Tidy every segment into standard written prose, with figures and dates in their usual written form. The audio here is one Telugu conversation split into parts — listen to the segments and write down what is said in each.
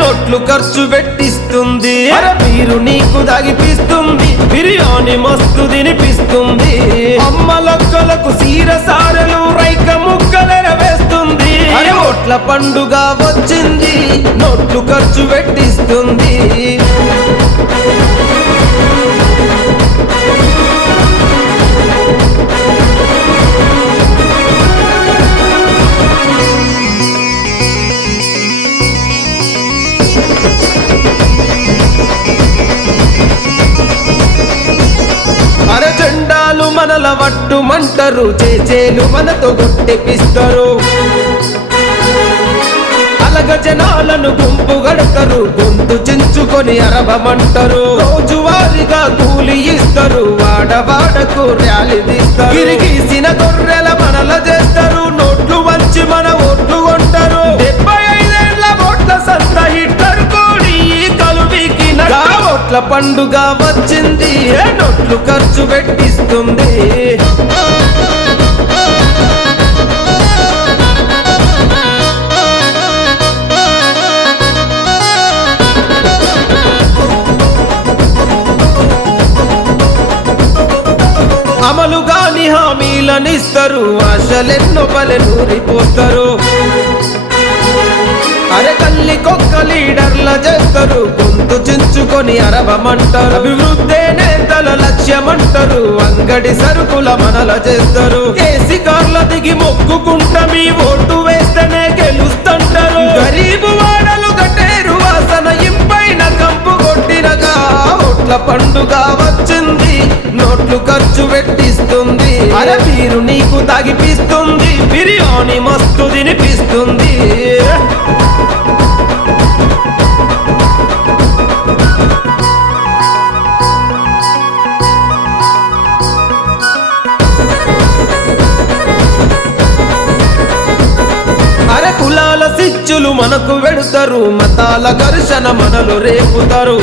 నోట్లు ఖర్చు పెట్టిస్తుంది మీరు నీకు తగిపిస్తుంది బిర్యానీ మస్తు తినిపిస్తుంది అమ్మలక్కలకు సీర సారలు రైక ముక్కలెరవేస్తుంది ఓట్ల పండుగ వచ్చింది నోట్లు ఖర్చు పెట్టిస్తుంది జెండాలు మనల వట్టుమంటారు చేచేలు మనతో గుట్టిపిస్తారు అలగ జనాలను గుంపు గడతారు గొంతు చించుకొని అరవమంటారు రోజువారీగా కూలి ఇస్తారు వాడవాడకు ర్యాలీ తీస్తారు గిరిగీసిన గొర్రెల మనల చేస్తారు నోట్లు వంచి మన ఓట్లు కొంటారు 75 ఏళ్ల ఓట్ల సంత హిట్లర్ కోడి కలువికి ఓట్ల పండుగ వచ్చింది నోట్లు ఖర్చు పెట్టిస్తుంది అమలు గాని హామీలనిస్తారు ఆశలెన్నో బలెనూరిపోస్తారు అరకల్లి కొక్క లీడర్ల చేస్తారు గొంతు చించుకొని అరవమంటారు అభివృద్ధి నేతల లక్ష్యమంటారు అంగడి సరుకుల మనల చేస్తారు ఏసీ కార్ల దిగి మొక్కుకుంటా మీ ఓటు వేస్తేనే గెలుస్తుంటారు గరీబు వాడలు గట్టేరు వాసన ఇంపైన కంపు కొట్టినగా ఓట్ల పండుగ వచ్చింది నోట్లు ఖర్చు పెట్టిస్తుంది మీరు నీకు తగిపిస్తుంది బిర్యానీ మస్తు తినిపిస్తుంది కులాల సిచ్చులు మనకు వెడుతారు మతాల ఘర్షణ మనలు రేపుతారు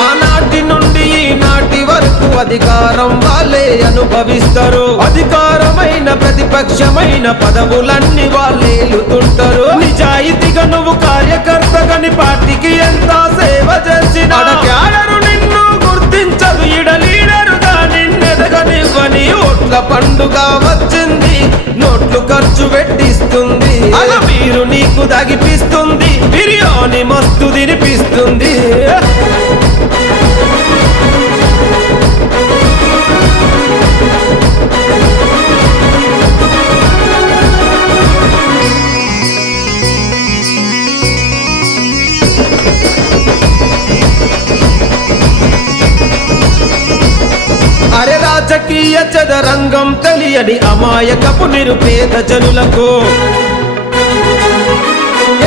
ఆనాటి నుండి ఈనాటి వరకు అధికారం వాళ్ళే అనుభవిస్తారు అధికారమైన ప్రతిపక్షమైన పదవులన్నీ వాళ్ళేలుతుంటారు నిజాయితీగా నువ్వు కార్యకర్తగని పార్టీకి ఎంత సేవ చేసిన క్యాడరు నిన్ను గుర్తించదు ఇడ లీడరుగా నిన్నెదగనివ్వని ఓట్ల పండుగ వచ్చింది నోట్లు ఖర్చు పెట్టిస్తుంది మీరు నీకు తగిపిస్తుంది బిర్యానీ మస్తు తినిపిస్తుంది రాజకీయ చదరంగం తెలియని అమాయకపు నిరుపేద జనులకు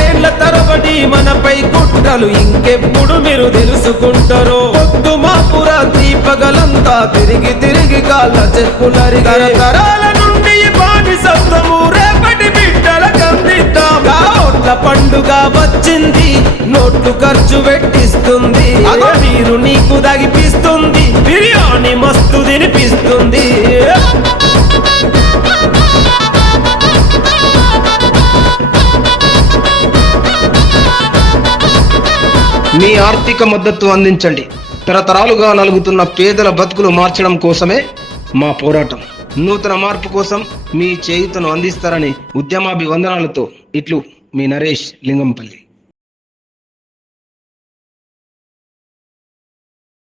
ఏళ్ల తరబడి మనపై కుట్రలు ఇంకెప్పుడు మీరు తెలుసుకుంటారో పొద్దు మాపురా దీపగలంతా తిరిగి తిరిగి కాళ్ళ చెప్పులరి తరాల నుండి బానిసత్వము రేపటి బిడ్డలకు అందిద్దాం ఓట్ల పండుగ వచ్చింది నోట్లు ఖర్చు పెట్టిస్తుంది మీరు నీకు తగిపిస్తుంది బిర్యానీ మస్తు తినిపిస్తుంది మీ ఆర్థిక మద్దతు అందించండి. తరతరాలుగా నలుగుతున్న పేదల బతుకులు మార్చడం కోసమే మా పోరాటం. నూతన మార్పు కోసం మీ చేయూతను అందిస్తారని ఉద్యమాభివందనాలతో ఇట్లు మీ నరేష్ లింగంపల్లి.